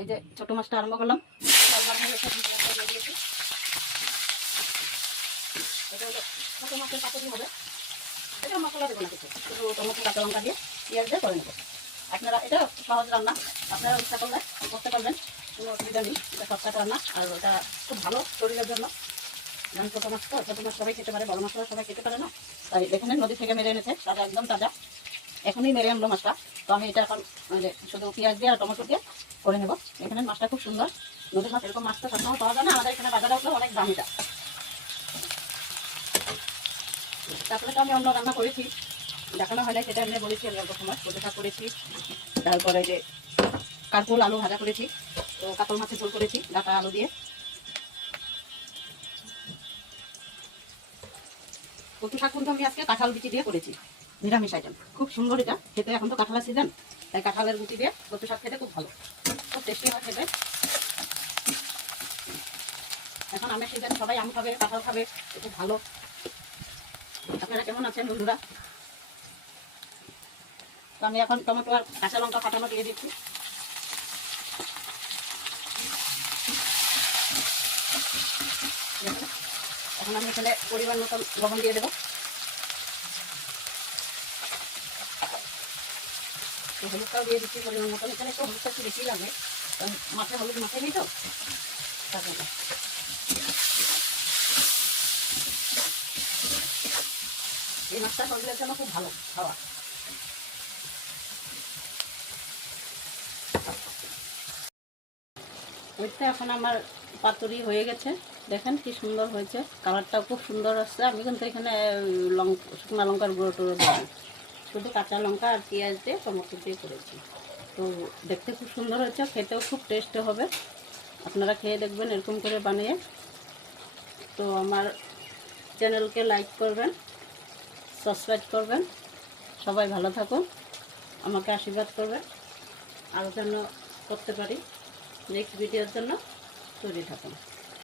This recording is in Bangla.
এই যে ছোট মাছটা আরম্ভ করলাম। এটা হলো ছোট মাছের পাতুরি হবে। এটা মশলা দেবো না কিছু, শুধু টমেটো কাঁচা লঙ্কা দিয়ে পেঁয়াজ দিয়ে করে নেবো। আপনারা এটা সহজ রান্না, আপনারা ইচ্ছা করলে করতে পারবেন, কোনো অসুবিধা নেই। এটা শর্টকাট রান্না আর ওটা খুব ভালো শরীরের জন্য। কারণ ছোটো মাছ তো, ছোটো মাছ সবাই খেতে পারে, বড় মাছটা সবাই খেতে পারে না। তাই এখানে নদী থেকে মেরে এনেছে, তাজা একদম তাজা, এখনই মেরে আনলো মাছটা। তো আমি এটা এখন শুধু পেঁয়াজ দিয়ে আর টমেটো দিয়ে করে নেবো। এখানে মাছটা খুব সুন্দর, নদীর মাছ এরকম মাছ তো সবসময় পাওয়া যায় না, আমাদের এখানে বাজারে আসলে অনেক দাম এটা। তারপরে তো আমি অন্য রান্না করেছি, দেখানো হয় না, সেটা এমনি বলেছি। আমি অল্প সময় কচু শাক করেছি, তারপরে যে কারকুল আলু ভাজা করেছি, তো কাতল মাছের ঝোল করেছি ডাটা আলু দিয়ে। কচু শাক কিন্তু আমি আজকে কাঁঠাল বিচি দিয়ে করেছি, নিরামিষ আইটেম, খুব সুন্দর এটা খেতে। এখন তো কাঁঠালের সিজন, তাই কাঁঠালের গুটি দিয়ে কচু শাক খেতে খুব ভালো, খুব টেস্টি হয় খেতে। এখন আমের সিজন, সবাই আম খাবে, কাঁঠাল খাবে, খুব ভালো। আপনারা কেমন আছেন বন্ধুরা? তো আমি এখন টমেটো আর কাঁচা লঙ্কা ফাটানো দিয়ে দিচ্ছি। এখন আমি এখানে পরিমাণ মতো লবণ দিয়ে দেবো। হলুদটাও দিয়ে দিচ্ছি পরিমাণ মতন। এখানে একটু হলুদটা একটু বেশি লাগবে, কারণ মাছে হলুদ মাছে নেই তো, তারপরে এই মাছটা শরীরের জন্য খুব ভালো খাওয়া। ওইটা এখন আমার পাতুরি হয়ে গেছে, দেখেন কি সুন্দর হয়েছে, কালারটাও খুব সুন্দর আসছে। আমি কিন্তু এখানে শুকনো লঙ্কার গুঁড়ো টুড়ো দিই, শুধু কাঁচা লঙ্কা আর পেঁয়াজ দিয়ে টমেটো দিয়ে করেছি। তো দেখতে খুব সুন্দর হয়েছে, খেতেও খুব টেস্ট হবে। আপনারা খেয়ে দেখবেন এরকম করে বানিয়ে। তো আমার চ্যানেলকে লাইক করবেন, সাবস্ক্রাইব করবেন। সবাই ভালো থাকুন, আমাকে আশীর্বাদ করবেন, আরও যেন করতে পারি। নেক্সট ভিডিওর জন্য তৈরি থাকুন।